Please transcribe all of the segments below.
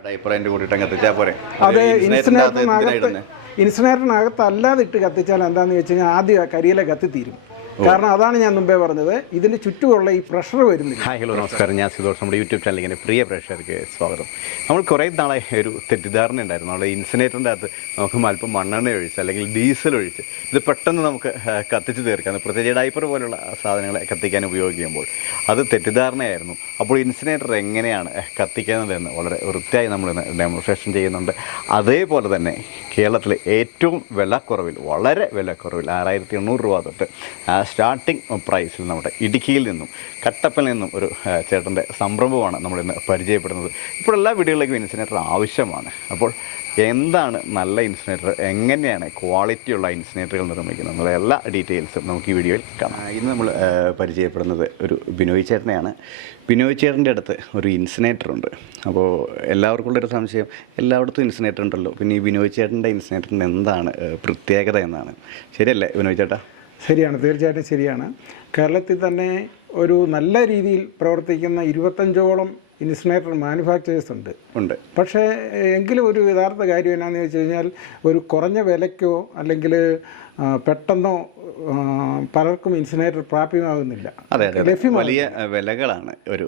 അത് ഇൻസിനേറ്ററിനകത്ത് അല്ലാതെ ഇട്ട് കത്തിച്ചാൽ എന്താണെന്ന് വെച്ച് കഴിഞ്ഞാൽ ആദ്യം കരിയില കത്തിത്തീരും. കാരണം അതാണ് ഞാൻ മുമ്പേ പറഞ്ഞത്, ഇതിന് ചുറ്റുമുള്ള ഈ പ്രഷർ വരുന്നില്ല. ഹായ് ഹലോ നമസ്കാരം, ഞാൻ സിദോഷ്. നമ്മുടെ യൂട്യൂബ് ചാനലിൻ്റെ പ്രിയ പ്രേക്ഷകർക്ക് സ്വാഗതം. നമ്മൾ കുറേ നാളായി ഒരു തെറ്റിദ്ധാരണ ഉണ്ടായിരുന്നു, നമ്മുടെ ഇൻസിനേറ്ററിൻ്റെ അകത്ത് നമുക്ക് അല്പം മണ്ണെണ്ണ ഒഴിച്ച് അല്ലെങ്കിൽ ഡീസൽ ഒഴിച്ച് ഇത് പെട്ടെന്ന് നമുക്ക് കത്തിച്ച് തീർക്കാം, പ്രത്യേകിച്ച് ഡൈപ്പർ പോലുള്ള സാധനങ്ങളെ കത്തിക്കാൻ ഉപയോഗിക്കുമ്പോൾ അത് തെറ്റിദ്ധാരണയായിരുന്നു. അപ്പോൾ ഇൻസിനേറ്റർ എങ്ങനെയാണ് കത്തിക്കുന്നതെന്ന് വളരെ വൃത്തിയായി നമ്മളിന്ന് ഡെമോൺസ്ട്രേഷൻ ചെയ്യുന്നുണ്ട്. അതേപോലെ തന്നെ കേരളത്തിലെ ഏറ്റവും വിലക്കുറവിൽ, വളരെ വിലക്കുറവിൽ 6800 രൂപ തൊട്ട് സ്റ്റാർട്ടിംഗ് പ്രൈസിൽ നമ്മുടെ ഇടുക്കിയിൽ നിന്നും കട്ടപ്പനയിൽ നിന്നും ഒരു ചേട്ടൻ്റെ സംരംഭമാണ് നമ്മളിന്ന് പരിചയപ്പെടുന്നത്. ഇപ്പോൾ എല്ലാ വീടുകളിലേക്കും ഇൻസിനേറ്റർ ആവശ്യമാണ്. അപ്പോൾ എന്താണ് നല്ല ഇൻസിനേറ്റർ, എങ്ങനെയാണ് ക്വാളിറ്റിയുള്ള ഇൻസിനേറ്ററുകൾ നിർമ്മിക്കുന്നത് എന്നുള്ള എല്ലാ ഡീറ്റെയിൽസും നമുക്ക് ഈ വീഡിയോയിൽ കാണാം. ഇന്ന് നമ്മൾ പരിചയപ്പെടുന്നത് ഒരു ബിനോയ് ചേട്ടനെയാണ്. ബിനോയ് ചേട്ടൻ്റെ അടുത്ത് ഒരു ഇൻസിനേറ്റർ ഉണ്ട്. അപ്പോൾ എല്ലാവർക്കും ഉള്ളൊരു സംശയം, എല്ലായിടത്തും ഇൻസിനേറ്റർ ഉണ്ടല്ലോ, പിന്നെ ഈ ബിനോയ് ചേട്ടൻ്റെ ഇൻസിനേറ്ററിന് എന്താണ് പ്രത്യേകത എന്നാണ്. ശരിയല്ലേ ബിനോയ് ചേട്ടാ? ശരിയാണ്, തീർച്ചയായിട്ടും ശരിയാണ്. കേരളത്തിൽ തന്നെ ഒരു നല്ല രീതിയിൽ പ്രവർത്തിക്കുന്ന 25ഓളം ഇൻസിനേറ്റർ മാനുഫാക്ചേഴ്സ് ഉണ്ട്. പക്ഷേ എങ്കിലും ഒരു യഥാർത്ഥ കാര്യം എന്നാന്ന് വെച്ച് കഴിഞ്ഞാൽ, ഒരു കുറഞ്ഞ വിലയ്ക്കോ അല്ലെങ്കിൽ പെട്ടെന്നോ പലർക്കും ഇൻസിനേറ്റർ പ്രാപ്യമാകുന്നില്ല. അതെ, വലിയ വിലകളാണ് ഒരു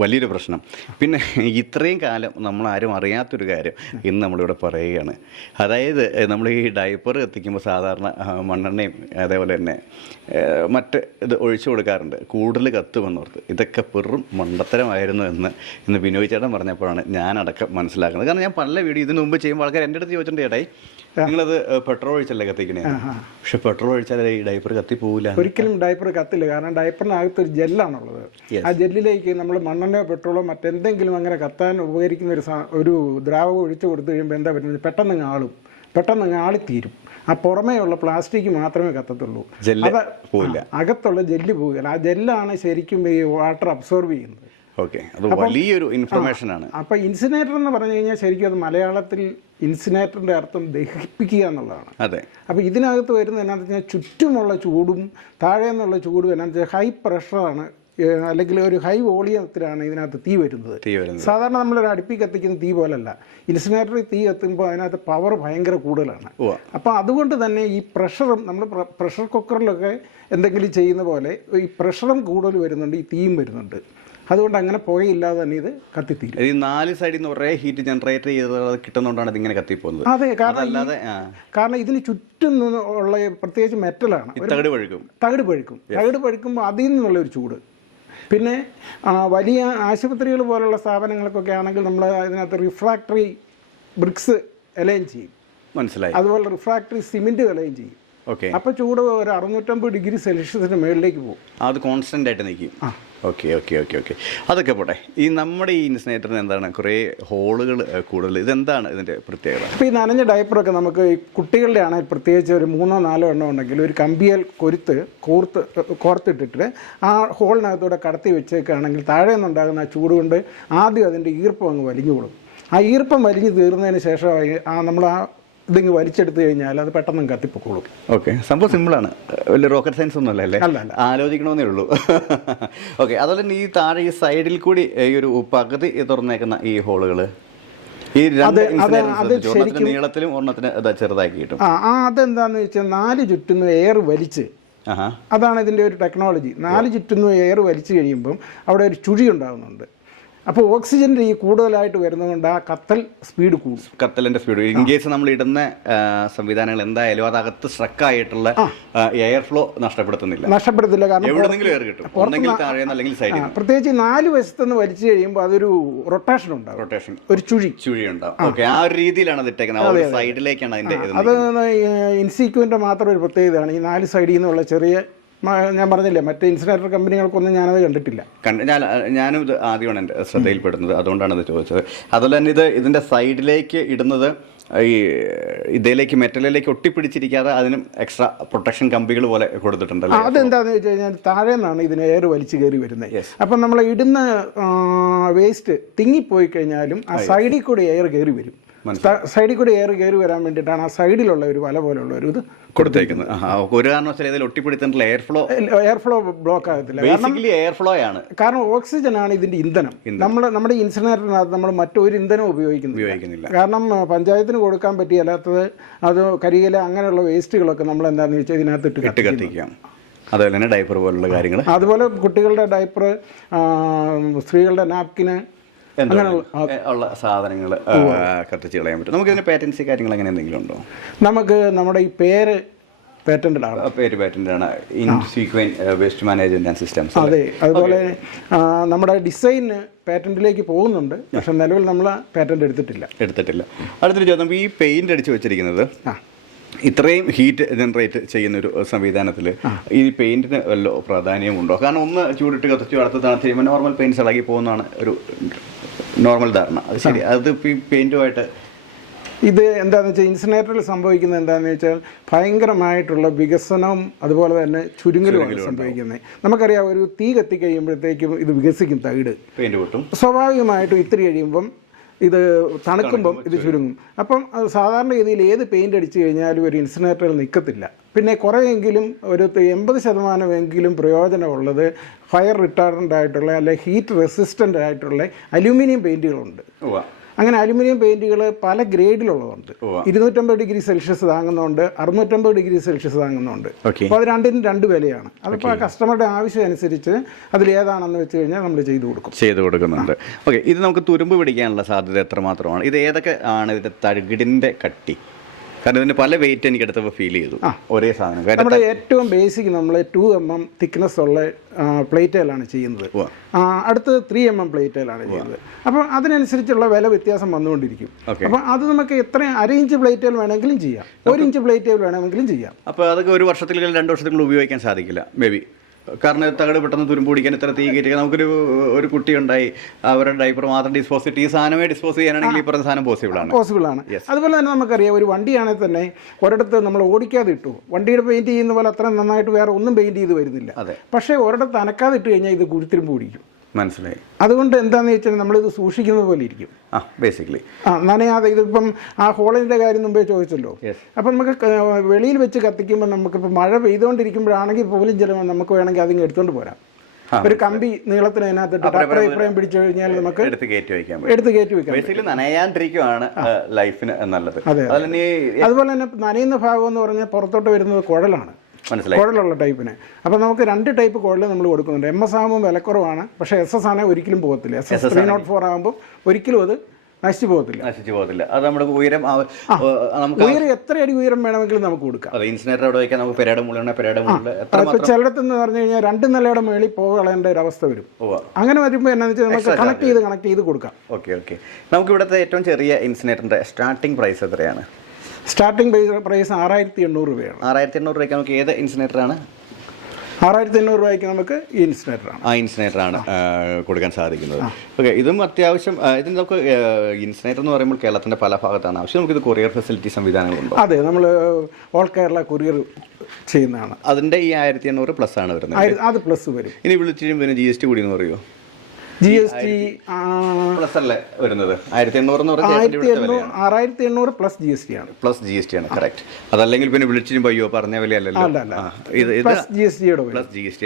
വലിയൊരു പ്രശ്നം. പിന്നെ ഇത്രയും കാലം നമ്മളാരും അറിയാത്തൊരു കാര്യം ഇന്ന് നമ്മളിവിടെ പറയുകയാണ്. അതായത് നമ്മൾ ഈ ഡൈപ്പർ കത്തിക്കുമ്പോൾ സാധാരണ മണ്ണെണ്ണയും അതേപോലെ തന്നെ മറ്റ് ഇത് ഒഴിച്ചു കൊടുക്കാറുണ്ട്, കൂടുതൽ കത്തുമെന്നോർത്ത്. ഇതൊക്കെ വെറും മണ്ടത്തരമായിരുന്നു എന്ന് ഇന്ന് ബിനോയ് ചേട്ടൻ പറഞ്ഞപ്പോഴാണ് ഞാനടക്കം മനസ്സിലാക്കുന്നത്. കാരണം ഞാൻ പല വീഡിയോ ഇതിന് മുമ്പ് ചെയ്യുമ്പോൾ ആൾക്കാർ എൻ്റെ അടുത്ത് ചോദിച്ചിട്ടുണ്ട്, ചേട്ടായി നിങ്ങളത് പെട്രോൾ ഒഴിച്ചല്ലേ കത്തിക്കണേ? പക്ഷെ പെട്രോൾ ഒഴിച്ചാൽ ഈ ഡൈപ്പർ കത്തിപ്പോവില്ല. ഒരിക്കലും ഡൈപ്പർ കത്തില്ല. കാരണം ഡൈപ്പറിനകത്ത് ഒരു ജെല്ലാണുള്ളത്. ആ ജെല്ലിലേക്ക് നമ്മൾ മണ്ണെണ്ണയോ പെട്രോളോ മറ്റെന്തെങ്കിലും അങ്ങനെ കത്താൻ ഉപകരിക്കുന്ന ഒരു ദ്രാവകം ഒഴിച്ചു കൊടുത്തു കഴിയുമ്പോൾ എന്താ പറ്റുന്നത്, പെട്ടെന്ന് ആളിത്തീരും. ആ പുറമേയുള്ള പ്ലാസ്റ്റിക് മാത്രമേ കത്തത്തുള്ളൂ, അകത്തുള്ള ജെല്ല് പോവുകയില്ല. ആ ജെല്ലാണ് ശരിക്കും ഈ വാട്ടർ അബ്സോർബ് ചെയ്യുന്നത്. ഓക്കെ, അത് വലിയൊരു ഇൻഫർമേഷനാണ്. അപ്പോൾ ഇൻസിനേറ്റർ എന്ന് പറഞ്ഞു കഴിഞ്ഞാൽ ശരിക്കും അത് മലയാളത്തിൽ ഇൻസിനേറ്ററിൻ്റെ അർത്ഥം ദഹിപ്പിക്കുക എന്നുള്ളതാണ്. അതെ. അപ്പോൾ ഇതിനകത്ത് വരുന്നത് എന്നാന്ന് വെച്ചാൽ ചുറ്റുമുള്ള ചൂടും താഴെ നിന്നുള്ള ചൂടും എന്നാന്ന് വെച്ചാൽ ഹൈ പ്രഷറാണ്, അല്ലെങ്കിൽ ഒരു ഹൈ വോളിയത്തിലാണ് ഇതിനകത്ത് തീ വരുന്നത്. സാധാരണ നമ്മളൊരു അടുപ്പിൽ കത്തിക്കുന്ന തീ പോലല്ല. ഇൻസിനേറ്ററിൽ തീ കത്തുമ്പോൾ അതിനകത്ത് പവർ ഭയങ്കര കൂടുതലാണ്. അപ്പോൾ അതുകൊണ്ട് തന്നെ ഈ പ്രഷറും, നമ്മൾ പ്രഷർ കുക്കറിലൊക്കെ എന്തെങ്കിലും ചെയ്യുന്ന പോലെ ഈ പ്രഷറും കൂടുതൽ വരുന്നുണ്ട്, ഈ തീയും വരുന്നുണ്ട്. അതുകൊണ്ട് അങ്ങനെ പുകയില്ലാതെ തന്നെ ഇത് കത്തിത്തീരും. ഈ 4 സൈഡിൽ നിന്ന് ഒരേ ഹീറ്റ് ജനറേറ്റ് ചെയ്ത് കിട്ടുന്നതുകൊണ്ടാണ് ഇതിങ്ങനെ കത്തിപ്പോകുന്നത്. അതെ, കാരണം ഇതിന് ചുറ്റും ഉള്ള പ്രത്യേകിച്ച് മെറ്റലാണ്. തകിട് പഴുക്കുമ്പോൾ അതിൽ നിന്നുള്ള ഒരു ചൂട്. പിന്നെ വലിയ ആശുപത്രികൾ പോലുള്ള സ്ഥാപനങ്ങൾക്കൊക്കെ ആണെങ്കിൽ നമ്മൾ അതിനകത്ത് റിഫ്രാക്ടറി ബ്രിക്സ് അലൈൻ ചെയ്യും. മനസ്സിലായി. അതുപോലെ റിഫ്രാക്ടറി സിമെന്റ് അലൈൻ ചെയ്യും. ഓക്കെ. അപ്പോൾ ചൂട് ഒരു 650 ഡിഗ്രി സെൽഷ്യസിന് മുകളിലേക്ക് പോകും. അത് കോൺസ്റ്റന്റ് ആയിട്ട് നിൽക്കും. ഓക്കെ. അതൊക്കെ പോട്ടെ. ഈ നമ്മുടെ ഈ ഇൻസിനേറ്ററിന് എന്താണ് കുറേ ഹോളുകൾ കൂടുതൽ, ഇതെന്താണ് ഇതിൻ്റെ പ്രത്യേകത? ഇപ്പോൾ ഈ നനഞ്ഞ ഡൈപ്പറൊക്കെ നമുക്ക് ഈ കുട്ടികളുടെ ആണെങ്കിൽ പ്രത്യേകിച്ച് ഒരു 3-4 എണ്ണം ഉണ്ടെങ്കിൽ ഒരു കമ്പിയൽ കോർത്തിട്ടിട്ട് ആ ഹോളിനകത്തൂടെ കടത്തി വെച്ചേക്കാണെങ്കിൽ താഴെ നിന്നുണ്ടാകുന്ന ആ ചൂട് കൊണ്ട് ആദ്യം അതിൻ്റെ ഈർപ്പം അങ്ങ് വലിഞ്ഞു കൊടുക്കും. ആ ഈർപ്പം വലിഞ്ഞു തീർന്നതിന് ശേഷം നമ്മൾ ഇതിങ്ങ് വലിച്ചെടുത്ത് കഴിഞ്ഞാൽ അത് പെട്ടെന്ന് കത്തിപ്പൊക്കോളും. ഓക്കെ, സംഭവം സിമ്പിളാണ്, വലിയ റോക്കറ്റ് സയൻസ് ഒന്നും അല്ലേ? ആലോചിക്കണമെന്നേ ഉള്ളൂ. ഓക്കെ. അതുപോലെ തന്നെ ഈ താഴെ ഈ സൈഡിൽ കൂടി ഈ ഒരു പകുതി തുറന്നേക്കുന്ന ഈ ഹോളുകൾ, ഈ നീളത്തിലും ഒരെണ്ണത്തിന് ചെറുതാക്കി കിട്ടും. അതെന്താന്ന് വെച്ചാൽ 4 ചുറ്റുന്നു എയർ വലിച്ച്, അതാണ് ഇതിൻ്റെ ഒരു ടെക്നോളജി. 4 ചുറ്റുന്നു എയർ വലിച്ചു കഴിയുമ്പം അവിടെ ഒരു ചുഴി ഉണ്ടാകുന്നുണ്ട്. അപ്പോൾ ഓക്സിജൻ്റെ ഈ കൂടുതലായിട്ട് വരുന്നതുകൊണ്ട് ആ കത്തലിൻ്റെ സ്പീഡ് ഇൻ കേസ് നമ്മൾ ഇടുന്ന സംവിധാനങ്ങൾ എന്തായാലും അതകത്ത് സ്ട്രക്കായിട്ടുള്ള എയർ ഫ്ലോ നഷ്ടപ്പെടുത്തില്ല. കാരണം എവിടെന്നെങ്കിലും കിട്ടും, അല്ലെങ്കിൽ സൈഡിൽ. പ്രത്യേകിച്ച് 4 വശത്തുനിന്ന് വലിച്ചു കഴിയുമ്പോൾ അതൊരു റൊട്ടേഷൻ ഉണ്ടാവും, ഒരു ചുഴി ഉണ്ടാവും. ഓക്കെ, ആ ഒരു രീതിയിലാണ് അത് ഇട്ടേക്കുന്നത്. സൈഡിലേക്കാണ് അതിൻ്റെ. അത് ഇൻസിക്യൂവിൻ്റെ മാത്രം ഒരു പ്രത്യേകതയാണ്. ഈ 4 സൈഡിൽ നിന്നുള്ള ചെറിയ, ഞാൻ പറഞ്ഞില്ലേ, മറ്റേ ഇൻസിനേറ്റർ കമ്പനികൾക്കൊന്നും ഞാനത് കണ്ടിട്ടില്ല. ഞാനും ഇത് ആദ്യമാണ് എൻ്റെ ശ്രദ്ധയിൽപ്പെടുന്നത്, അതുകൊണ്ടാണ് ഇത് ചോദിച്ചത്. അതുപോലെ തന്നെ ഇതിൻ്റെ സൈഡിലേക്ക് ഇടുന്നത് ഈ ഇതിലേക്ക് മെറ്റലിലേക്ക് ഒട്ടിപ്പിടിച്ചിരിക്കാതെ അതിനും എക്സ്ട്രാ പ്രൊട്ടക്ഷൻ കമ്പികൾ പോലെ കൊടുത്തിട്ടുണ്ടല്ലോ. അതെന്താണെന്ന് വെച്ച് കഴിഞ്ഞാൽ താഴെ നിന്നാണ് ഇതിന് എയർ വലിച്ചു കയറി വരുന്നത്. അപ്പം നമ്മൾ ഇടുന്ന വേസ്റ്റ് തിങ്ങിപ്പോയി കഴിഞ്ഞാലും ആ സൈഡിൽ കൂടി എയർ കയറി വരും. സൈഡിൽ കൂടി എയർ കയറി വരാൻ വേണ്ടിയിട്ടാണ് ആ സൈഡിലുള്ള ഒരു വല പോലുള്ള ഒരു ഇത് കൊടുത്തേക്കുന്നത്. ഒരു കാരണവശാലും ഇതിൽ ഒട്ടിപ്പിടിച്ചിട്ടുള്ള എയർ ഫ്ലോ ബ്ലോക്ക് ആകത്തില്ല. എയർ ഫ്ലോ ആണ്. കാരണം ഓക്സിജൻ ആണ് ഇതിന്റെ ഇന്ധനം. നമ്മുടെ ഇൻസിനറേറ്ററിനകത്ത് നമ്മൾ മറ്റൊരു ഇന്ധനം ഉപയോഗിക്കുന്നില്ല. കാരണം പഞ്ചായത്തിന് കൊടുക്കാൻ പറ്റിയല്ലാത്തത് അത് കരിയില അങ്ങനെയുള്ള വേസ്റ്റുകളൊക്കെ നമ്മൾ എന്താണെന്ന് വെച്ചാൽ ഇതിനകത്ത് ഇട്ട് കത്തിക്കാം. അതുപോലെ തന്നെ ഡയപ്പർ പോലുള്ള കാര്യങ്ങൾ, അതുപോലെ കുട്ടികളുടെ ഡയപ്പർ, സ്ത്രീകളുടെ നാപ്കിന് ഉള്ള സാധനങ്ങൾ കത്തിച്ച് കളയാൻ പറ്റും. നമുക്ക് ഇതിന് പാറ്റൻസി കാര്യങ്ങൾ അങ്ങനെ എന്തെങ്കിലും ഉണ്ടോ? നമുക്ക് നമ്മുടെ ഈ പേര് പാറ്റന്റാണ്. പേര് പാറ്റന്റാണ്. ഇൻസീക്വൻ വേസ്റ്റ് മാനേജ്മെന്റ് ആൻഡ് സിസ്റ്റംസ്. അതെ. അതുപോലെ നമ്മുടെ ഡിസൈൻ പാറ്റന്റിലേക്ക് പോകുന്നുണ്ട്. പക്ഷെ നിലവിൽ നമ്മൾ പാറ്റന്റ് എടുത്തിട്ടില്ല. അടുത്തൊരു ചോദ്യം, ഈ പെയിന്റ് അടിച്ച് വെച്ചിരിക്കുന്നത് ഇത്രയും ഹീറ്റ് ജനറേറ്റ് ചെയ്യുന്ന ഒരു സംവിധാനത്തിൽ ഈ പെയിന്റിന് വല്ല പ്രാധാന്യമുണ്ടോ? കാരണം ഒന്ന് ചൂടിട്ട് കത്തിച്ചു അടുത്ത തണുത്ത് ചെയ്യുമ്പോൾ നോർമൽ പെയിന്റ്സ് ഇളകി പോകുന്നതാണ് ഒരു നോർമൽ ധാരണ. അത് ശരി, അത് ഈ പെയിന്റുമായിട്ട് ഇത് എന്താണെന്ന് വെച്ചാൽ ഇൻസിനേറ്ററിൽ സംഭവിക്കുന്നത് എന്താണെന്ന് വെച്ചാൽ ഭയങ്കരമായിട്ടുള്ള വികസനവും അതുപോലെ തന്നെ ചുരുങ്ങലുമാണ് സംഭവിക്കുന്നത്. നമുക്കറിയാം, ഒരു തീ കത്തിക്കഴിയുമ്പോഴത്തേക്കും ഇത് വികസിക്കും, തകിട് പെയിന്റ് പൊട്ടും. സ്വാഭാവികമായിട്ടും ഇത്തിരി കഴിയുമ്പം ഇത് തണുക്കുമ്പം ഇത് ചുരുങ്ങും. അപ്പം സാധാരണ രീതിയിൽ ഏത് പെയിൻ്റ് അടിച്ചു കഴിഞ്ഞാലും ഒരു ഇൻസിനേറ്ററിൽ നിൽക്കത്തില്ല. പിന്നെ കുറേയെങ്കിലും ഒരു 80% പ്രയോജനമുള്ളത് ഫയർ റിട്ടാർഡൻ്റ് ആയിട്ടുള്ള അല്ലെങ്കിൽ ഹീറ്റ് റെസിസ്റ്റൻ്റ് ആയിട്ടുള്ള അലൂമിനിയം പെയിൻറ്റുകളുണ്ട്. അങ്ങനെ അലുമിനിയം പെയിൻറ്റുകൾ പല ഗ്രേഡിലുള്ളതുണ്ട്. 250 ഡിഗ്രി സെൽഷ്യസ് താങ്ങുന്നുണ്ട്, 650 ഡിഗ്രി സെൽഷ്യസ് താങ്ങുന്നുണ്ട്. അപ്പോൾ അത് രണ്ടിനും രണ്ട് വിലയാണ്. അതിപ്പോൾ ആ കസ്റ്റമറുടെ ആവശ്യം അനുസരിച്ച് അതിലേതാണെന്ന് വെച്ച് കഴിഞ്ഞാൽ നമ്മൾ ചെയ്തു കൊടുക്കുന്നുണ്ട്. ഓക്കെ, ഇത് നമുക്ക് തുരുമ്പ് പിടിക്കാനുള്ള സാധ്യത എത്രമാത്രമാണ്? ഇത് ഏതൊക്കെ ആണ് ഇതിൻ്റെ തകിടിൻ്റെ കട്ടി? കാരണം ഇതിന് പല വെയിറ്റ് എനിക്ക് എടുത്തപ്പോൾ ഫീൽ ചെയ്തു. ഒരേ സാധനം നമ്മുടെ ഏറ്റവും ബേസിക് നമ്മൾ 2 mm തിക്നെസ് ഉള്ള പ്ലേറ്റുകളാണ് ചെയ്യുന്നത്. അടുത്ത് 3 mm പ്ലേറ്റുകളാണ് ചെയ്യുന്നത്. അപ്പോൾ അതിനനുസരിച്ചുള്ള വില വ്യത്യാസം വന്നുകൊണ്ടിരിക്കും. അപ്പോൾ അത് നമുക്ക് എത്ര 1/2 ഇഞ്ച് പ്ലേറ്റുകൾ വേണമെങ്കിലും ചെയ്യാം, 1 ഇഞ്ച് പ്ലേറ്റുകൾ വേണമെങ്കിലും ചെയ്യാം. അപ്പോൾ അതൊക്കെ ഒരു വർഷത്തിലെങ്കിലും 2 വർഷത്തിലെങ്കിലും ഉപയോഗിക്കാൻ സാധിക്കില്ല മേ ബി. കാരണം തകട് പെട്ടെന്ന് തുരുമ്പ് പിടിക്കാൻ ഇത്ര തീ കയറ്റി നമുക്കൊരു കുട്ടി ഉണ്ടായി, അവരുടെ ഡൈപ്പർ മാത്രം ഡിസ്പോസ് ചെയ്തിട്ട് ഈ സാധനമേ ഡിസ്പോസ് ചെയ്യാനാണെങ്കിൽ ഈ പറഞ്ഞ സാധനം പോസിബിൾ ആണ്. അതുപോലെ തന്നെ നമുക്കറിയാം, ഒരു വണ്ടിയാണെങ്കിൽ തന്നെ ഒരിടത്ത് നമ്മൾ ഓടിക്കാതെ ഇട്ടു, വണ്ടിയുടെ പെയിന്റ് ചെയ്യുന്ന പോലെ അത്ര നന്നായിട്ട് വേറെ ഒന്നും പെയിന്റ് ചെയ്ത് വരുന്നില്ല. പക്ഷേ ഒരിടത്ത് അനക്കാതെ ഇട്ട് കഴിഞ്ഞാൽ ഇത് കുരുത്തിരുമ്പ് പിടിക്കും. മനസ്സിലായി. അതുകൊണ്ട് എന്താണെന്ന് വെച്ചാൽ നമ്മളിത് സൂക്ഷിക്കുന്നത് പോലെ ഇരിക്കും. ബേസിക്കലി നനയാതെ. ഇതിപ്പം ആ ഹോളിൻ്റെ കാര്യം മുമ്പേ ചോദിച്ചല്ലോ. അപ്പം നമുക്ക് വെളിയിൽ വെച്ച് കത്തിക്കുമ്പോൾ നമുക്കിപ്പോൾ മഴ പെയ്തുകൊണ്ടിരിക്കുമ്പോഴാണെങ്കിൽ പോലും ചിലപ്പോൾ നമുക്ക് വേണമെങ്കിൽ അതിങ്ങ് എടുത്തുകൊണ്ട് പോരാം. ഒരു കമ്പി നീളത്തിന് അതിനകത്ത് ഇപ്പറയും പിടിച്ചു കഴിഞ്ഞാൽ നമുക്ക് എടുത്ത് കയറ്റി വെക്കാം. നനയാണ്ടിരിക്കുവാണ് ലൈഫിന് നല്ലത്. അതുപോലെ തന്നെ നനയുന്ന ഭാഗം എന്ന് പറഞ്ഞാൽ പുറത്തോട്ട് വരുന്നത് കുഴലാണ്, കുഴലുള്ള ടൈപ്പിന്. അപ്പോൾ നമുക്ക് 2 ടൈപ്പ് കുഴൽ നമ്മൾ കൊടുക്കുന്നുണ്ട്. MS ആകുമ്പോൾ വിലക്കുറവാണ്, പക്ഷേ SS ആണെങ്കിൽ ഒരിക്കലും പോകത്തില്ല. SS 304 ആകുമ്പോൾ ഒരിക്കലും അത് നശിച്ചു പോകത്തില്ല. അത് നമ്മുടെ ഉയരം എത്ര അടി ഉയരം വേണമെങ്കിലും നമുക്ക് കൊടുക്കാം. ഇപ്പോൾ ചിലയിടത്തെന്ന് പറഞ്ഞു കഴിഞ്ഞാൽ 2 നിലയുടെ മേളിൽ പോകളേണ്ട ഒരു അവസ്ഥ വരും. അങ്ങനെ വരുമ്പോൾ എന്നാന്ന് വെച്ചാൽ നമുക്ക് കണക്ട് ചെയ്ത് കൊടുക്കാം. ഓക്കെ. നമുക്ക് ഇവിടുത്തെ ഏറ്റവും ചെറിയ ഇൻസിനേറ്ററിന്റെ സ്റ്റാർട്ടിംഗ് പ്രൈസ് എത്രയാണ്? സ്റ്റാർട്ടിംഗ് പ്രൈസ് 6800 രൂപയാണ്. 6800 രൂപയ്ക്ക് നമുക്ക് ഏത് ഇൻസിനേറ്ററാണ്? 6800 രൂപയ്ക്ക് നമുക്ക് ഈ ഇൻസിനേറ്ററാണ് കൊടുക്കാൻ സാധിക്കുന്നത്. ഓക്കെ, ഇതും അത്യാവശ്യം. ഇതിന് നമുക്ക് ഇൻസിനേറ്റർ എന്ന് പറയുമ്പോൾ കേരളത്തിൻ്റെ പല ഭാഗത്താണ് ആവശ്യം. നമുക്കിത് കൊറിയർ ഫെസിലിറ്റി സംവിധാനങ്ങളുണ്ടോ? അതെ, നമ്മൾ ഓൾ കേരള കൊറിയർ ചെയ്യുന്നതാണ്. അതിൻ്റെ ഈ 6800 പ്ലസ് ആണ് വരുന്നത്. അത് പ്ലസ് വരും. ഇനി വിളിച്ചിട്ട് പിന്നെ GST കൂടി എന്ന് പറയുമോ? GST പ്ലസ് അല്ലേ വരുന്നത്? 6800 പ്ലസ് GST ആണ്. കറക്റ്റ്. അതല്ലെങ്കിൽ പിന്നെ വിളിച്ചിരുമ്പോൾ അയ്യോ പറഞ്ഞ വിലയല്ലല്ലോ, പ്ലസ് GST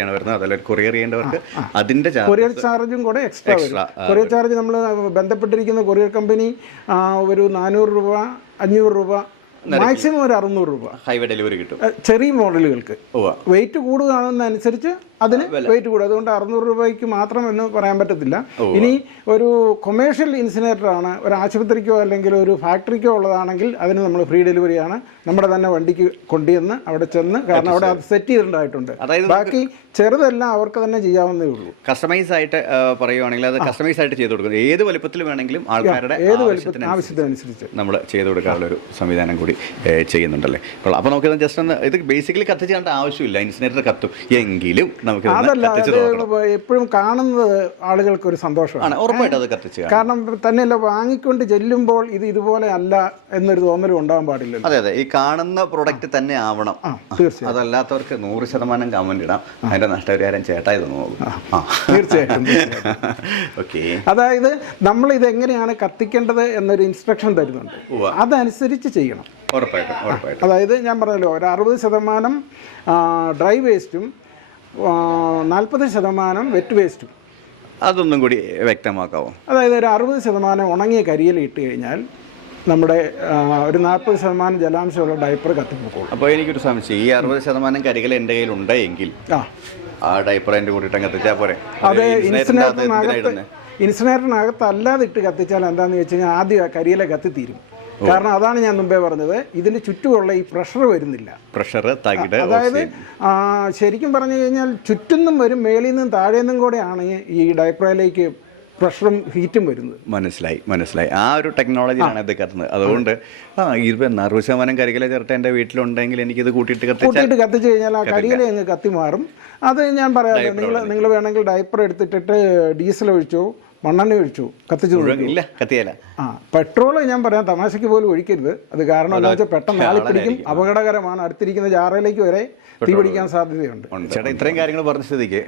ആണ് വരുന്നത്. അതല്ല കൊറിയർ ചെയ്യേണ്ടവർക്ക് അതിന്റെ കൊറിയർ ചാർജും കൂടെ എക്സ്ട്രാ വരും. കൊറിയർ ചാർജ് നമ്മൾ ബന്ധപ്പെട്ടിരിക്കുന്ന കൊറിയർ കമ്പനി ഒരു 400 രൂപ, 500 രൂപ, മാക്സിമം ഒരു 600 രൂപ ഹൈവേ ഡെലിവറി കിട്ടും. ചെറിയ മോഡലുകൾക്ക് വെയിറ്റ് കൂടുകയാണെന്നനുസരിച്ച് അതിന് വെയിറ്റ് കൂടും. അതുകൊണ്ട് 600 രൂപയ്ക്ക് മാത്രം എന്ന് പറയാൻ പറ്റത്തില്ല. ഇനി ഒരു കൊമേഴ്ഷ്യൽ ഇൻസിനേറ്റർ ആണ്, ഒരു ആശുപത്രിക്കോ അല്ലെങ്കിൽ ഒരു ഫാക്ടറിക്കോ ഉള്ളതാണെങ്കിൽ അതിന് നമ്മൾ ഫ്രീ ഡെലിവറിയാണ്. നമ്മുടെ തന്നെ വണ്ടിക്ക് കൊണ്ടുവന്ന് അവിടെ ചെന്ന്, കാരണം അവിടെ അത് സെറ്റ് ചെയ്തിട്ടുണ്ടായിട്ടുണ്ട്. ബാക്കി ചെറുതെല്ലാം അവർക്ക് തന്നെ ചെയ്യാവുന്നേ ഉള്ളൂ. കസ്റ്റമൈസ് ആയിട്ട് പറയുവാണെങ്കിൽ അത് കസ്റ്റമൈസ് ആയിട്ട് ചെയ്ത് കൊടുക്കുന്നത് ഏത് വലുപ്പത്തിൽ വേണമെങ്കിലും ആൾക്കാരുടെ ആവശ്യത്തിനനുസരിച്ച് നമ്മൾ ചെയ്ത് കൊടുക്കാനുള്ള ഒരു സംവിധാനം കൂടി ചെയ്യുന്നുണ്ടല്ലേ. അപ്പോൾ നമുക്ക് ജസ്റ്റ് ഒന്ന് ഇത് ബേസിക്കലി കത്തിച്ച് കണ്ട ആവശ്യമില്ല, ഇൻസിനേറ്റർ കത്തും എങ്കിലും നമുക്ക് അതല്ല, അത് എപ്പോഴും കാണുന്നത് ആളുകൾക്ക് ഒരു സന്തോഷമാണ്. ഉറപ്പായിട്ട് അത് കത്തിച്ച് കാരണം തന്നെയല്ല വാങ്ങിക്കൊണ്ട് ചെല്ലുമ്പോൾ ഇത് ഇതുപോലെ അല്ല എന്നൊരു തോന്നലും ഉണ്ടാകാൻ പാടില്ല. അതെ അതെ, ഈ കാണുന്ന പ്രൊഡക്റ്റ് തന്നെ ആവണം. തീർച്ചയായും. അതല്ലാത്തവർക്ക് 100% കമന്റ് ഇടാം. അതിന്റെ നഷ്ടപരിഹാരം ചേട്ടായി തോന്നുന്നു. തീർച്ചയായിട്ടും. ഓക്കെ, അതായത് നമ്മൾ ഇത് എങ്ങനെയാണ് കത്തിക്കേണ്ടത് എന്നൊരു ഇൻസ്ട്രക്ഷൻ തരുന്നുണ്ട്, അതനുസരിച്ച് ചെയ്യണം. ഉറപ്പായിട്ടും. അതായത് ഞാൻ പറഞ്ഞല്ലോ, ഒരു 60% ഡ്രൈ വേസ്റ്റും 40% വെറ്റ് വേസ്റ്റും. അതൊന്നും കൂടി വ്യക്തമാക്കാവോ? അതായത് ഒരു 60% ഉണങ്ങിയ കരിയില ഇട്ട് കഴിഞ്ഞാൽ നമ്മുടെ ഒരു 40% ജലാംശമുള്ള ഡയപ്പർ കത്തിപ്പോകും. അപ്പോൾ എനിക്കൊരു സംശയം, ഈ 60% കരികൾ എൻ്റെ കയ്യിൽ ഉണ്ടെങ്കിൽ ആ ഡയപ്പർ എൻ്റെ കൂട്ടിയിട്ട് കത്തിച്ചാൽ പോരെ? അതെ, ഇൻസിനേറ്ററിനകത്ത് അല്ലാതെ ഇട്ട് കത്തിച്ചാൽ എന്താണെന്ന് വെച്ച് കഴിഞ്ഞാൽ ആദ്യം കരിയില കത്തിത്തീരും. കാരണം അതാണ് ഞാൻ മുമ്പേ പറഞ്ഞത്, ഇതിന് ചുറ്റുമുള്ള ഈ പ്രഷർ വരുന്നില്ല. അതായത് ശരിക്കും പറഞ്ഞു കഴിഞ്ഞാൽ ചുറ്റുന്നും വരും, മേളിൽ നിന്നും താഴെ നിന്നും കൂടെയാണ് ഈ ഡയപ്രയിലേക്ക് പ്രഷറും ഹീറ്റും വരുന്നത്. മനസ്സിലായി. ആ ഒരു ടെക്നോളജിയാണ് ഇത് കത്തുന്നത്. അതുകൊണ്ട് 60% കരികില ചിരട്ട എൻ്റെ വീട്ടിലുണ്ടെങ്കിൽ എനിക്കിത് കൂട്ടിയിട്ട് കത്തിച്ച് കഴിഞ്ഞാൽ ആ കരികില അങ്ങ് കത്തി മാറും. അത് ഞാൻ പറയാമല്ലോ, നിങ്ങൾ വേണമെങ്കിൽ ഡയപ്പർ എടുത്തിട്ടിട്ട് ഡീസൽ ഒഴിച്ചോ മണ്ണെണ്ണ ഒഴിച്ചു കത്തിച്ചില്ല. പെട്രോൾ ഞാൻ പറയാം തമാശയ്ക്ക് പോലും ഒഴിക്കരുത്. അത് കാരണം എന്താ വെച്ചാൽ പെട്ടെന്ന് ആളിപ്പിടിക്കും, അപകടകരമാണ്. അടുത്തിരിക്കുന്ന ജാറയിലേക്ക് വരെ തീ പിടിക്കാൻ സാധ്യതയുണ്ട്. ചേട്ടാ, ഇത്രയും കാര്യങ്ങൾ പറഞ്ഞ സ്ഥിതിക്ക്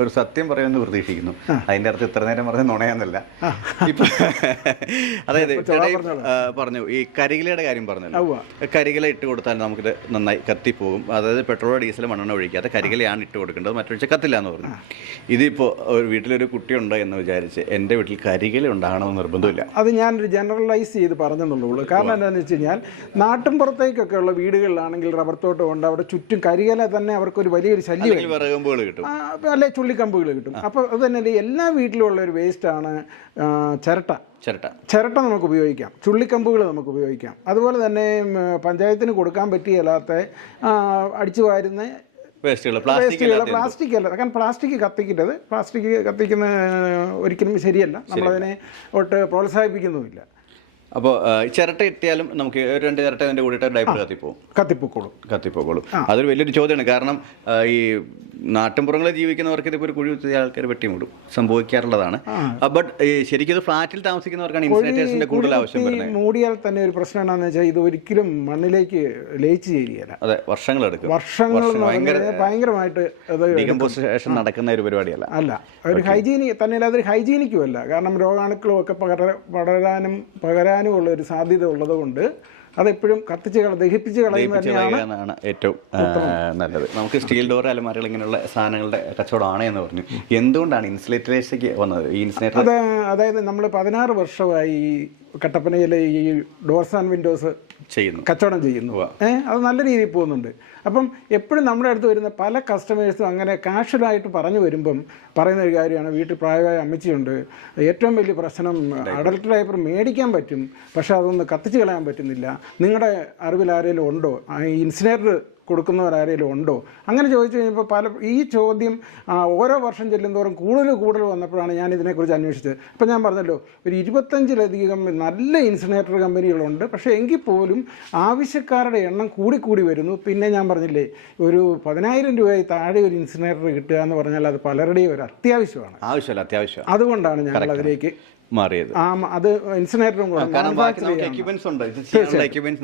ഒരു സത്യം പറയുമെന്ന് പ്രതീക്ഷിക്കുന്നു. അതിന്റെ അർത്ഥം ഇത്ര നേരം പറഞ്ഞ നുണയാന്നല്ല. അതായത് പറഞ്ഞു ഈ കരികിലയുടെ കാര്യം പറഞ്ഞല്ലോ. കരികില ഇട്ട് കൊടുത്താൽ നമുക്കിത് നന്നായി കത്തിപ്പോകും. അതായത് പെട്രോൾ ഡീസൽ മണ്ണെണ്ണ ഒഴിക്കാതെ കരികിലയാണ് ഇട്ട് കൊടുക്കേണ്ടത്, മറ്റൊഴിച്ച് കത്തില്ല എന്ന് പറഞ്ഞു. ഇതിപ്പോൾ ഒരു വീട്ടിലൊരു കുട്ടിയുണ്ട് എന്ന് വിചാരിച്ച് എൻ്റെ വീട്ടിൽ കരികില ഉണ്ടാകണമെന്ന് നിർബന്ധമില്ല. അത് ഞാനൊരു ജനറലൈസ് ചെയ്ത് പറഞ്ഞെന്നുള്ളൂ. കാരണം എന്താണെന്ന് വെച്ച് കഴിഞ്ഞാൽ നാട്ടിൻ പുറത്തേക്കൊക്കെ ഉള്ള വീടുകളിലാണെങ്കിൽ റബ്ബർ തോട്ടം ഉണ്ട്, അവിടെ ചുറ്റും കരികില തന്നെ അവർക്കൊരു വലിയൊരു ശല്യം, അല്ലെ ചുള്ളിക്കമ്പുകൾ കിട്ടും. അപ്പോൾ അത് തന്നെ എല്ലാ വീട്ടിലും ഉള്ള ഒരു വേസ്റ്റാണ് ചിരട്ട നമുക്ക് ഉപയോഗിക്കാം, ചുള്ളിക്കമ്പുകൾ നമുക്ക് ഉപയോഗിക്കാം. അതുപോലെ തന്നെ പഞ്ചായത്തിന് കൊടുക്കാൻ പറ്റിയല്ലാത്ത അടിച്ചു വാരുന്ന പ്ലാസ്റ്റിക് അല്ല. കാരണം പ്ലാസ്റ്റിക് കത്തിക്കുന്ന ഒരിക്കലും ശരിയല്ല, നമ്മളതിനെ ഒട്ട് പ്രോത്സാഹിപ്പിക്കുന്നുമില്ല. അപ്പോൾ ചിരട്ട ഇട്ടിയാലും നമുക്ക് 2 ചിരട്ട അതിൻ്റെ കൂടിയിട്ട് ഡയപ്പർ കത്തിപ്പോക്കോളും. അതൊരു വലിയൊരു ചോദ്യമാണ്. കാരണം ഈ നാട്ടിൻപുറങ്ങളിൽ ജീവിക്കുന്നവർക്ക് ഇതിപ്പോൾ ഒരു കുഴി കുത്തിയ ആൾക്കാർ വെട്ടിമൂടും, സംഭവിക്കാറുള്ളതാണ്. ബട്ട് ശരിക്കും ഇത് ഫ്ലാറ്റിൽ താമസിക്കുന്നവർക്കാണ് ഇൻസുലേറ്റേഴ്സിന്റെ കൂടുതൽ ആവശ്യം വരുന്നത്. മൂടിയാൽ തന്നെ ഒരു പ്രശ്നം എന്താണെന്ന് വെച്ചാൽ ഇത് ഒരിക്കലും മണ്ണിലേക്ക് ലയിച്ച് ചേരുകയല്ല. അതെ, വർഷങ്ങളെടുക്കും. ഭയങ്കരമായിട്ട് ഡീകമ്പോസിഷൻ നടക്കുന്ന ഒരു പരിപാടിയല്ല. ഒരു ഹൈജീനിക് തന്നെ, അതൊരു ഹൈജീനിക്കും അല്ല. കാരണം രോഗാണുക്കളും ഒക്കെ പകരാനും ഉള്ള ഒരു സാധ്യത ഉള്ളതുകൊണ്ട് അതെപ്പോഴും ദഹിപ്പിച്ച് കളയുന്നതാണ് ഏറ്റവും നല്ലത്. നമുക്ക് സ്റ്റീൽ ഡോർ അലമാരകൾ ഇങ്ങനെയുള്ള സാധനങ്ങളുടെ കച്ചവടമാണ് എന്ന് പറഞ്ഞു. എന്തുകൊണ്ടാണ് ഇൻസുലേറ്റേഴ്സിലേക്ക് വന്നത്? ഈ ഇൻസുലേറ്റർ അതായത് നമ്മൾ 16 വർഷമായി കട്ടപ്പനയിലെ ഈ ഡോർസ് ആൻഡ് വിൻഡോസ് കച്ചവടം ചെയ്യുന്നു. അത് നല്ല രീതിയിൽ പോകുന്നുണ്ട്. അപ്പം എപ്പോഴും നമ്മുടെ അടുത്ത് വരുന്ന പല കസ്റ്റമേഴ്സും അങ്ങനെ കാഷ്വലായിട്ട് പറഞ്ഞു വരുമ്പം പറയുന്ന ഒരു കാര്യമാണ്, വീട്ടിൽ പ്രായമായ അമ്മച്ചിയുണ്ട്, ഏറ്റവും വലിയ പ്രശ്നം അഡൽട്ട് ഡയപ്പർ മേടിക്കാൻ പറ്റും, പക്ഷെ അതൊന്ന് കത്തിച്ച് കളയാൻ പറ്റുന്നില്ല. നിങ്ങളുടെ അറിവിൽ ആരെങ്കിലും ഉണ്ടോ, ഇൻസിനേറ്റർ കൊടുക്കുന്നവരാരെങ്കിലും ഉണ്ടോ? അങ്ങനെ ചോദിച്ചു കഴിഞ്ഞപ്പോൾ ഈ ചോദ്യം ഓരോ വർഷം ചെല്ലുന്തോറും കൂടുതൽ വന്നപ്പോഴാണ് ഞാൻ ഇതിനെക്കുറിച്ച് അന്വേഷിച്ചത്. അപ്പോൾ ഞാൻ പറഞ്ഞല്ലോ, ഒരു 25-ലധികം നല്ല ഇൻസിനേറ്റർ കമ്പനികളുണ്ട്. പക്ഷേ എങ്കിൽ പോലും ആവശ്യക്കാരുടെ എണ്ണം കൂടി വരുന്നു. പിന്നെ ഞാൻ പറഞ്ഞില്ലേ, ഒരു 10,000 രൂപയിൽ താഴെ ഒരു ഇൻസിനേറ്റർ കിട്ടുക എന്ന് പറഞ്ഞാൽ അത് പലരുടെയും ഒരു അത്യാവശ്യമാണ്. അതുകൊണ്ടാണ് ഞങ്ങൾ അതിലേക്ക് മാറിയത്. അത് ഇൻസിനേറ്ററും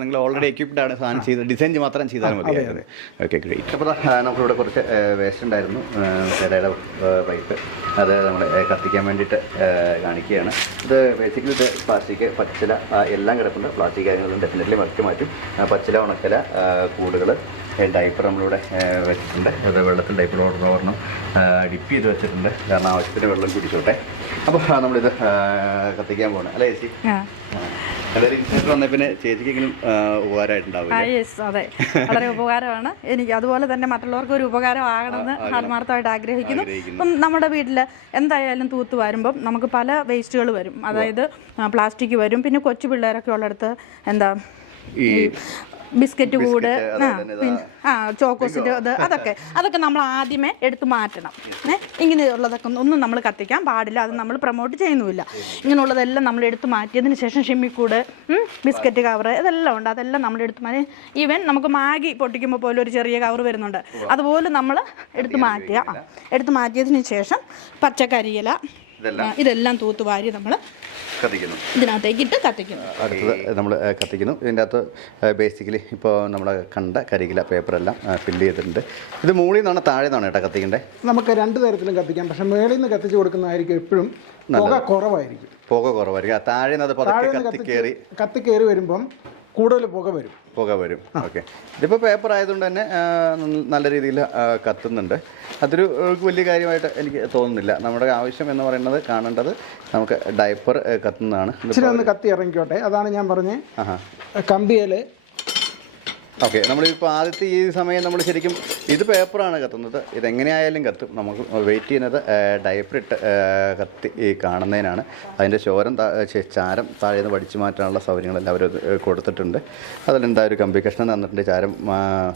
നിങ്ങൾ ഓൾറെഡി എക്യുപ്ഡ് ആണ്, സാധനം ചെയ്ത് ഡിസൈൻ മാത്രം ചെയ്താൽ മതി. Okay, great. അപ്പോൾ നമുക്കിവിടെ കുറച്ച് വേസ്റ്റ് ഉണ്ടായിരുന്നു, ചേട്ടയുടെ പൈപ്പ്, അത് നമ്മൾ കത്തിക്കാൻ വേണ്ടിയിട്ട് കാണിക്കുകയാണ്. ഇത് ബേസിക്കലി ഇത് പ്ലാസ്റ്റിക്, പച്ചില എല്ലാം കിടപ്പുണ്ട്. പ്ലാസ്റ്റിക് കാര്യങ്ങളും ഡെഫിനറ്റ്ലി മാറ്റി. പച്ചില, ഉണക്കല, കൂടുകൾ, ഡയപ്പർ നമ്മളിവിടെ വെച്ചിട്ടുണ്ട്. അത് വെള്ളത്തിൽ ഡയപ്പർ ഓർഡർ ഡിപ്പ് ചെയ്ത് വെച്ചിട്ടുണ്ട്, കാരണം ആവശ്യത്തിന് വെള്ളം കുടിച്ചോട്ടെ. അപ്പോൾ നമ്മളിത് കത്തിക്കാൻ പോകണം അല്ലേ ചേച്ചി? വന്ന പിന്നെ ചേച്ചിക്കെങ്കിലും ഉപകാരമായിട്ടുണ്ടാവില്ല? അതെ, വളരെ ഉപകാരമാണ് എനിക്ക്. അതുപോലെ തന്നെ മറ്റുള്ളവർക്ക് ഒരു ഉപകാരം ആകണമെന്ന് ആത്മാർത്ഥമായിട്ട് ആഗ്രഹിക്കുന്നു. ഇപ്പം നമ്മുടെ വീട്ടിൽ എന്തായാലും തൂത്ത് വരുമ്പം നമുക്ക് പല വേസ്റ്റുകൾ വരും. അതായത് പ്ലാസ്റ്റിക് വരും, പിന്നെ കൊച്ചു പിള്ളേരൊക്കെ ഉള്ളിടത്ത് ബിസ്ക്കറ്റ് കൂട് ചോക്കോസിൻ്റെ അതൊക്കെ നമ്മൾ ആദ്യമേ എടുത്ത് മാറ്റണം. ഇങ്ങനെയുള്ളതൊക്കെ ഒന്നും നമ്മൾ കത്തിക്കാൻ പാടില്ല, അത് നമ്മൾ പ്രൊമോട്ട് ചെയ്യുന്നുമില്ല. ഇങ്ങനെയുള്ളതെല്ലാം നമ്മൾ എടുത്ത് മാറ്റിയതിന് ശേഷം ഷിമ്മിക്കൂട്, ബിസ്ക്കറ്റ് കവറ് ഇതെല്ലാം ഉണ്ട്, അതെല്ലാം നമ്മൾ എടുത്ത് മാറ്റി. ഈവൻ നമുക്ക് മാഗി പൊട്ടിക്കുമ്പോൾ പോലും ഒരു ചെറിയ കവർ വരുന്നുണ്ട്, അതുപോലെ നമ്മൾ എടുത്ത് മാറ്റിയതിന് ശേഷം പച്ചക്കരിയില ഇതെല്ലാം തൂത്തുവാരി നമ്മൾ കത്തിക്കുന്നു, ഇതിനകത്തേക്ക് ഇട്ട് കത്തിക്കുന്നു. അടുത്തത് നമ്മൾ കത്തിക്കുന്നു. ഇതിൻ്റെ അകത്ത് ബേസിക്കലി ഇപ്പോൾ നമ്മൾ കണ്ട കരികില പേപ്പറെല്ലാം ഫില്ല് ചെയ്തിട്ടുണ്ട്. ഇത് മുകളിൽ നിന്നാണ് താഴെ നിന്നാണ് കേട്ടോ കത്തിക്കേണ്ടത്. നമുക്ക് രണ്ട് തരത്തിലും കത്തിക്കാം, പക്ഷെ മേളിൽ നിന്ന് കത്തിച്ച് കൊടുക്കുന്നതായിരിക്കും എപ്പോഴും പുക കുറവായിരിക്കും. താഴെ നിന്ന് കത്തിക്കേറി വരുമ്പം കൂടുതൽ പുക വരും. ഓക്കെ, ഇതിപ്പോൾ പേപ്പർ ആയതുകൊണ്ട് തന്നെ നല്ല രീതിയിൽ കത്തുന്നുണ്ട്. അതൊരു വലിയ കാര്യമായിട്ട് എനിക്ക് തോന്നുന്നില്ല. നമ്മുടെ ആവശ്യം എന്ന് പറയുന്നത് കാണേണ്ടത് നമുക്ക് ഡയപ്പർ കത്തുന്നതാണ്. ഇച്ചിരി ഒന്ന് കത്തി ഇറങ്ങിക്കോട്ടെ, അതാണ് ഞാൻ പറഞ്ഞത്. കമ്പിയിൽ ഓക്കെ, നമ്മളിപ്പോൾ ആദ്യത്തെ ഈ സമയം നമ്മൾ ശരിക്കും ഇത് പേപ്പറാണ് കത്തുന്നത്. ഇതെങ്ങനെയായാലും കത്തും. നമുക്ക് വെയിറ്റ് ചെയ്യുന്നത് ഡയപ്പർ ഇട്ട് കത്തി കാണുന്നതിനാണ്. അതിൻ്റെ ചാരം താഴെ നിന്ന് വടിച്ചു മാറ്റാനുള്ള സൗകര്യങ്ങളെല്ലാം അവർ കൊടുത്തിട്ടുണ്ട്. അതിലെന്താ ഒരു കമ്പി കഷ്ണം തന്നിട്ടുണ്ട് ചാരം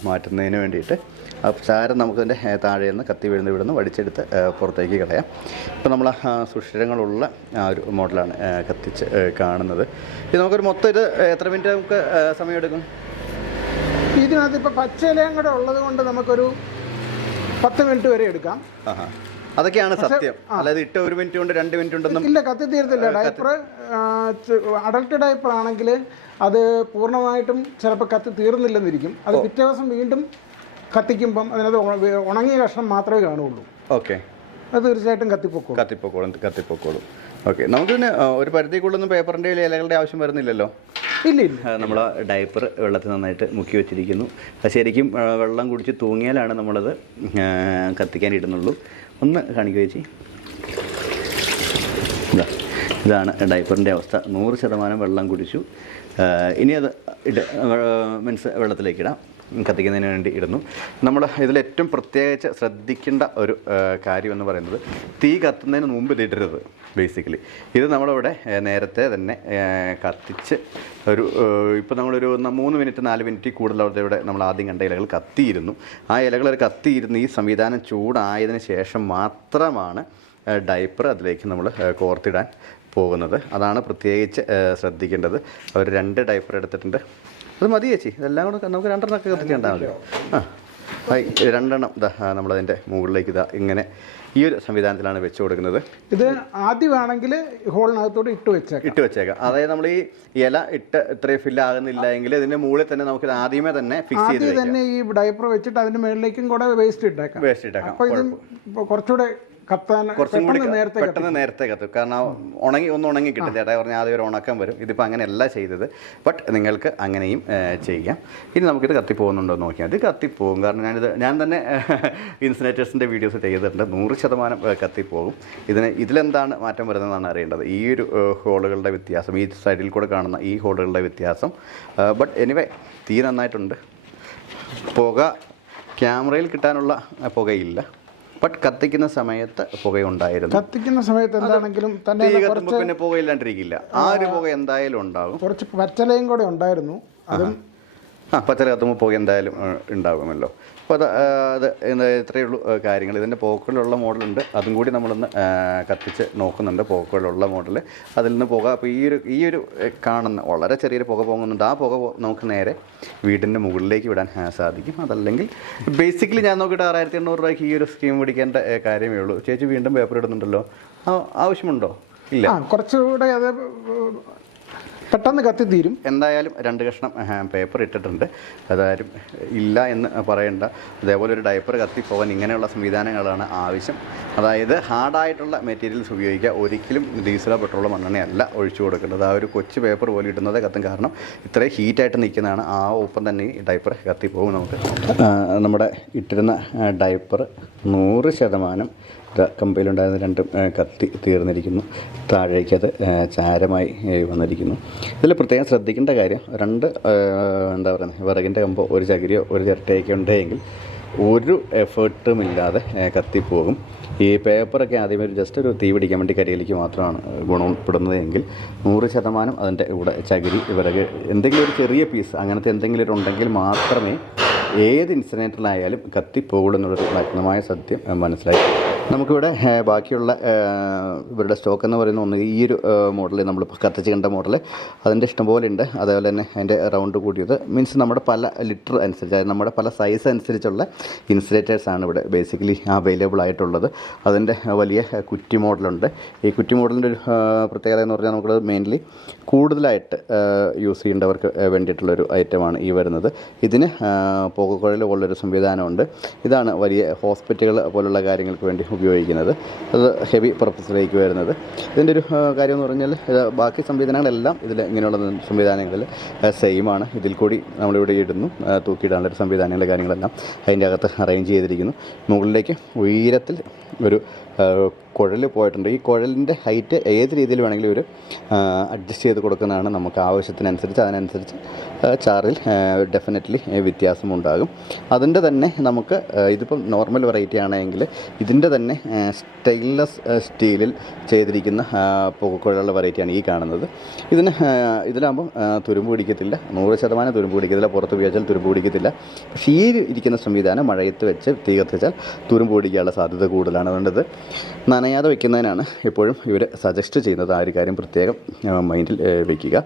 മാറ്റുന്നതിന് വേണ്ടിയിട്ട്. ആ ചാരം നമുക്കതിൻ്റെ താഴെ നിന്ന് കത്തി ഇവിടുന്ന് വടിച്ചെടുത്ത് പുറത്തേക്ക് കളയാം. ഇപ്പോൾ നമ്മൾ സുഷിരങ്ങളുള്ള ആ ഒരു മോഡലാണ് കത്തിച്ച് കാണുന്നത്. ഇത് നമുക്കൊരു മൊത്തം ഇത് എത്ര മിനിറ്റ് നമുക്ക് സമയമെടുക്കും? ഇതിനകത്ത് ഇപ്പോൾ പച്ചയിലയും കൂടെ ഉള്ളത് കൊണ്ട് നമുക്കൊരു 10 മിനിറ്റ് വരെ എടുക്കാം. അതൊക്കെയാണ് സത്യം. അതായത് ഇട്ട് 1 മിനിറ്റ് കൊണ്ട് 2 മിനിറ്റ് ഉണ്ടെന്നും ഇല്ല, കത്തി തീരത്തില്ല. ഡയപ്പർ അഡൾട്ട് ഡയപ്പർ ആണെങ്കിൽ അത് പൂർണ്ണമായിട്ടും ചിലപ്പോൾ കത്തി തീർന്നില്ലെന്നിരിക്കും. അത് പിറ്റേ ദിവസം വീണ്ടും കത്തിക്കുമ്പം അതിനകത്ത് ഉണങ്ങിയ കഷ്ണം മാത്രമേ കാണുള്ളൂ. ഓക്കെ, അത് തീർച്ചയായിട്ടും കത്തിപ്പോക്കോളും. ഓക്കെ, നമുക്ക് പിന്നെ ഒരു പരിധിക്കുള്ളൊന്നും പേപ്പറിൻ്റെ ഇലകളുടെ ആവശ്യം വരുന്നില്ലല്ലോ. ഇല്ല. നമ്മൾ ഡയപ്പർ വെള്ളത്തിൽ നന്നായിട്ട് മുക്കി വെച്ചിരിക്കുന്നു. ശരിക്കും വെള്ളം കുടിച്ച് തൂങ്ങിയാലാണ് നമ്മളത് കത്തിക്കാൻ ഇടുന്നുള്ളൂ. ഒന്ന് കാണിക്കുക ചേച്ചി. ഇതാണ് ഡയപ്പറിൻ്റെ അവസ്ഥ. 100% വെള്ളം കുടിച്ചു. ഇനി അത് മീൻസ് വെള്ളത്തിലേക്ക് ഇടാം. കത്തിക്കുന്നതിന് വേണ്ടി ഇടുന്നു. നമ്മൾ ഇതിലേറ്റവും പ്രത്യേകിച്ച് ശ്രദ്ധിക്കേണ്ട ഒരു കാര്യം എന്ന് പറയുന്നത് തീ കത്തുന്നതിന് മുമ്പ് ഇതിടരുത്. ബേസിക്കലി ഇത് നമ്മളിവിടെ നേരത്തെ തന്നെ കത്തിച്ച് ഇപ്പോൾ നമ്മളൊരു 3 മിനിറ്റ് 4 മിനിറ്റ് കൂടുതൽ ഇവിടെ നമ്മൾ ആദ്യം കണ്ട ഇലകൾ കത്തിയിരുന്നു. ആ ഇലകൾ കത്തിയിരുന്ന് ഈ സംവിധാനം ചൂടായതിന് ശേഷം മാത്രമാണ് ഡയപ്പർ അതിലേക്ക് നമ്മൾ കോർത്തിടാൻ പോകുന്നത്. അതാണ് പ്രത്യേകിച്ച് ശ്രദ്ധിക്കേണ്ടത്. അവർ 2 ഡയപ്പർ എടുത്തിട്ടുണ്ട്. അത് മതി ചേച്ചി, ഇതെല്ലാം കൂടെ നമുക്ക് 2 എണ്ണമൊക്കെ കത്തിക്കേണ്ടാൽ മതി. 2 എണ്ണം നമ്മളതിൻ്റെ മുകളിലേക്ക് ഇങ്ങനെ ഈ ഒരു സംവിധാനത്തിലാണ് വെച്ച് കൊടുക്കുന്നത്. ഇത് ആദ്യമാണെങ്കിൽ ഹോളിനകത്തോട് ഇട്ട് വെച്ചേക്കാം. അതായത് നമ്മൾ ഈ ഇല ഇട്ട് ഇത്രയും ഫില്ല് ആകുന്നില്ല എങ്കിൽ ഇതിന്റെ മുകളിൽ തന്നെ നമുക്ക് ആദ്യമേ തന്നെ ഫിക്സ് ചെയ്ത് തന്നെ ഈ ഡയപ്പർ വെച്ചിട്ട് അതിന്റെ മുകളിലേക്കും കൂടെ വേസ്റ്റ് ഇട്ടേക്കാം. അപ്പോൾ ഇത് കുറച്ചുകൂടെ കുറച്ചും കൂടി പെട്ടെന്ന് നേരത്തെ കത്തും. കാരണം ഉണങ്ങി കിട്ടും. ചേട്ടാ പറഞ്ഞാൽ ആദ്യം ഒരു ഉണക്കം വരും. ഇതിപ്പോൾ അങ്ങനെയല്ല ചെയ്തത്. ബട്ട് നിങ്ങൾക്ക് അങ്ങനെയും ചെയ്യാം. ഇനി നമുക്കിത് കത്തിപ്പോകുന്നുണ്ടോ എന്ന് നോക്കിയാൽ ഇത് കത്തിപ്പോകും. കാരണം ഞാൻ തന്നെ ഇൻസിനേറ്റേഴ്സിൻ്റെ വീഡിയോസ് ചെയ്തിട്ടുണ്ട്. 100% കത്തിപ്പോകും. ഇതിലെന്താണ് മാറ്റം വരുന്നതെന്നാണ് അറിയേണ്ടത്. ഈ ഒരു ഹോളുകളുടെ വ്യത്യാസം, ഈ സൈഡിൽ കൂടെ കാണുന്ന ഈ ഹോളുകളുടെ വ്യത്യാസം. ബട്ട് എനിവേ തീ നന്നായിട്ടുണ്ട്. പുക ക്യാമറയിൽ കിട്ടാനുള്ള പുകയില്ല. ബട്ട് കത്തിക്കുന്ന സമയത്ത് പുകയുണ്ടായിരുന്നു. കത്തിക്കുന്ന സമയത്ത് എന്താണെങ്കിലും തന്നെ പിന്നെ പുകയില്ലാണ്ടിരിക്കില്ല. ആ ഒരു പുക എന്തായാലും ഉണ്ടാകും. കുറച്ച് പച്ചലയും കൂടെ ഉണ്ടായിരുന്നു. അതും പച്ചല കത്തുമ്പോൾ പുക എന്തായാലും ഉണ്ടാകുമല്ലോ. അപ്പോൾ അത് ഇത്രയേ ഉള്ളൂ കാര്യങ്ങൾ. ഇതിൻ്റെ പോക്കുകളുള്ള മോഡലുണ്ട്. അതും കൂടി നമ്മളൊന്ന് കത്തിച്ച് നോക്കുന്നുണ്ട്. പോക്കുകളുള്ള മോഡൽ അതിൽ നിന്ന് പുക അപ്പോൾ ഈ ഒരു കാണുന്ന വളരെ ചെറിയൊരു പുക പോകുന്നുണ്ട്. ആ പുക നമുക്ക് നേരെ വീടിൻ്റെ മുകളിലേക്ക് വിടാൻ സാധിക്കും. അതല്ലെങ്കിൽ ബേസിക്കലി ഞാൻ നോക്കിയിട്ട് 6800 രൂപയ്ക്ക് ഈ ഒരു സ്കീം പിടിക്കേണ്ട കാര്യമേ ഉള്ളൂ. ചേച്ചി വീണ്ടും പേപ്പർ ഇടുന്നുണ്ടല്ലോ. ആവശ്യമുണ്ടോ? ഇല്ല, കുറച്ചുകൂടെ അത് പെട്ടെന്ന് കത്തിത്തീരും. എന്തായാലും 2 കഷ്ണം പേപ്പർ ഇട്ടിട്ടുണ്ട്. അതാരും ഇല്ല എന്ന് പറയണ്ട. അതേപോലെ ഒരു ഡയപ്പർ കത്തിപ്പോകാൻ ഇങ്ങനെയുള്ള സംവിധാനങ്ങളാണ് ആവശ്യം. അതായത് ഹാർഡായിട്ടുള്ള മെറ്റീരിയൽസ് ഉപയോഗിക്കുക. ഒരിക്കലും ഡീസലോ പെട്രോളോ മണ്ണെണ്ണയല്ല ഒഴിച്ചു കൊടുക്കേണ്ടത്. ആ ഒരു കൊച്ചു പേപ്പർ പോലെ ഇടുന്നത് കത്തും. കാരണം ഇത്രയും ഹീറ്റായിട്ട് നിൽക്കുന്നതാണ്. ആ ഒപ്പം തന്നെ ഈ ഡയപ്പർ കത്തിപ്പോകും. നമുക്ക് നമ്മുടെ ഇട്ടിരുന്ന ഡയപ്പർ 100% കമ്പയിലുണ്ടായിരുന്ന 2 കത്തി തീർന്നിരിക്കുന്നു. താഴേക്ക് അത് ചാരമായി വന്നിരിക്കുന്നു. ഇതിൽ പ്രത്യേകം ശ്രദ്ധിക്കേണ്ട കാര്യം 2 എന്താ പറയുന്നത് വിറകിൻ്റെ കമ്പോ ഒരു ചകിരിയോ ഒരു ചിരട്ടയൊക്കെ ഉണ്ടെങ്കിൽ ഒരു എഫേർട്ടും ഇല്ലാതെ കത്തിപ്പോകും. ഈ പേപ്പറൊക്കെ ആദ്യമേ ജസ്റ്റ് ഒരു തീ പിടിക്കാൻ വേണ്ടി കരിയിലേക്ക് മാത്രമാണ് ഗുണപ്പെടുന്നത് എങ്കിൽ 100% അതിൻ്റെ കൂടെ ചകിരി, വിറക്, എന്തെങ്കിലും ഒരു ചെറിയ പീസ് അങ്ങനത്തെ എന്തെങ്കിലും ഉണ്ടെങ്കിൽ മാത്രമേ ഏത് ഇൻസിനറേറ്ററിലായാലും കത്തിപ്പോകുള്ളൂ എന്നുള്ളൊരു നഗ്നമായ സത്യം മനസ്സിലായി. നമുക്കിവിടെ ബാക്കിയുള്ള ഇവരുടെ സ്റ്റോക്ക് എന്ന് പറയുന്ന ഒന്ന് ഈ ഒരു മോഡൽ നമ്മൾ കത്തിച്ച് കണ്ട മോഡൽ അതിൻ്റെ ഇഷ്ടംപോലെ ഉണ്ട്. അതേപോലെ തന്നെ അതിൻ്റെ റൗണ്ട് കൂടിയത് മീൻസ് നമ്മുടെ പല ലിറ്റർ അനുസരിച്ച്, അതായത് നമ്മുടെ പല സൈസ് അനുസരിച്ചുള്ള ഇൻസുലേറ്റേഴ്സാണ് ഇവിടെ ബേസിക്കലി അവൈലബിൾ ആയിട്ടുള്ളത്. അതിൻ്റെ വലിയ കുറ്റി മോഡലുണ്ട്. ഈ കുറ്റി മോഡലിൻ്റെ ഒരു പ്രത്യേകത എന്ന് പറഞ്ഞാൽ നമുക്ക് മെയിൻലി കൂടുതലായിട്ട് യൂസ് ചെയ്യേണ്ടവർക്ക് വേണ്ടിയിട്ടുള്ളൊരു ഐറ്റമാണ് ഈ വരുന്നത്. ഇതിന് പുകക്കുഴൽ പോലുള്ളൊരു സംവിധാനമുണ്ട്. ഇതാണ് വലിയ ഹോസ്പിറ്റലുകൾ പോലുള്ള കാര്യങ്ങൾക്ക് വേണ്ടി ഉപയോഗിക്കുന്നത്. അത് ഹെവി പർപ്പസിലേക്ക് വരുന്നത്. ഇതിൻ്റെ ഒരു കാര്യം എന്ന് പറഞ്ഞാൽ ബാക്കി സംവിധാനങ്ങളെല്ലാം ഇതിൽ ഇങ്ങനെയുള്ള സംവിധാനങ്ങളിൽ സെയിമാണ്. ഇതിൽ കൂടി നമ്മളിവിടെ ഇടുന്നു, തൂക്കിയിടാനുള്ളൊരു സംവിധാനങ്ങളുടെ കാര്യങ്ങളെല്ലാം അതിൻ്റെ അകത്ത് അറേഞ്ച് ചെയ്തിരിക്കുന്നു. മുകളിലേക്ക് ഉയരത്തിൽ ഒരു കുഴൽ പോയിട്ടുണ്ട്. ഈ കുഴലിൻ്റെ ഹൈറ്റ് ഏത് രീതിയിൽ വേണമെങ്കിലും ഒരു അഡ്ജസ്റ്റ് ചെയ്ത് കൊടുക്കുന്നതാണ് നമുക്ക് ആവശ്യത്തിനനുസരിച്ച്. അതിനനുസരിച്ച് ചാറിൽ ഡെഫിനറ്റ്ലി വ്യത്യാസമുണ്ടാകും. അതിൻ്റെ തന്നെ നമുക്ക് ഇതിപ്പം നോർമൽ വെറൈറ്റി ആണെങ്കിൽ ഇതിൻ്റെ തന്നെ സ്റ്റെയിൻലെസ് സ്റ്റീലിൽ ചെയ്തിരിക്കുന്ന പുകക്കുഴലുള്ള വെറൈറ്റിയാണ് ഈ കാണുന്നത്. ഇതിലാകുമ്പം തുരുമ്പ് പിടിക്കത്തില്ല, 100% തുരുമ്പ് പിടിക്കത്തില്ല. പുറത്ത് ഉപയോഗിച്ചാൽ തുരുമ്പ് പിടിക്കത്തില്ല. പക്ഷേ ഈ ഇരിക്കുന്ന സംവിധാനം മഴയത്ത് വെച്ച് തീ കത്തിച്ചാൽ തുരുമ്പ് പിടിക്കാനുള്ള സാധ്യത കൂടുതലാണ്. അതുകൊണ്ട് ഇത് നനയാതെ വെക്കുന്നതിനാണ് എപ്പോഴും ഇവർ സജസ്റ്റ് ചെയ്യുന്നത്. ആ ഒരു കാര്യം പ്രത്യേകം മൈൻഡിൽ വയ്ക്കുക.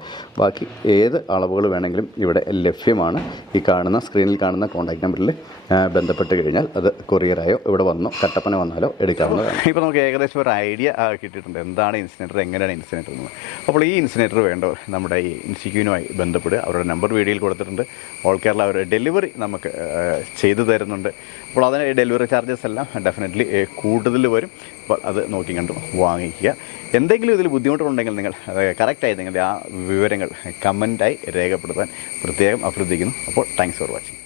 ബാക്കി ഏത് അളവുകൾ വേണമെങ്കിലും ഇവിടെ ലഭ്യമാണ്. ഈ കാണുന്ന സ്ക്രീനിൽ കാണുന്ന കോൺടാക്ട് നമ്പറിൽ ബന്ധപ്പെട്ട് കഴിഞ്ഞാൽ അത് കൊറിയറായോ ഇവിടെ വന്നോ കട്ടപ്പന വന്നാലോ എടുക്കാവുന്നതാണ്. ഇപ്പോൾ നമുക്ക് ഏകദേശം ഒരു ഐഡിയ കിട്ടിയിട്ടുണ്ട് എന്താണ് ഇൻസിനേറ്റർ, എങ്ങനെയാണ് ഇൻസിനേറ്റർ എന്ന്. അപ്പോൾ ഈ ഇൻസിനേറ്റർ വേണ്ടവർ നമ്മുടെ ഈ ഇൻസ്റ്റിറ്റ്യൂനുമായി ബന്ധപ്പെടുക. അവരുടെ നമ്പർ വീഡിയോയിൽ കൊടുത്തിട്ടുണ്ട്. ഓൾ കേരള അവർ ഡെലിവറി നമുക്ക് ചെയ്തു തരുന്നുണ്ട്. അപ്പോൾ അതിന് ഡെലിവറി ചാർജസ് എല്ലാം ഡെഫിനറ്റ്ലി കൂടുതൽ വരും. അപ്പോൾ അത് നോക്കി കണ്ടും വാങ്ങിക്കുക. എന്തെങ്കിലും ഇതിൽ ബുദ്ധിമുട്ടുണ്ടെങ്കിൽ നിങ്ങൾ കറക്റ്റായി നിങ്ങളുടെ ആ വിവരങ്ങൾ കമൻറ്റായി രേഖപ്പെടുത്താൻ പ്രത്യേകം അഭ്യർത്ഥിക്കുന്നു. അപ്പോൾ താങ്ക്സ് ഫോർ വാച്ചിങ്.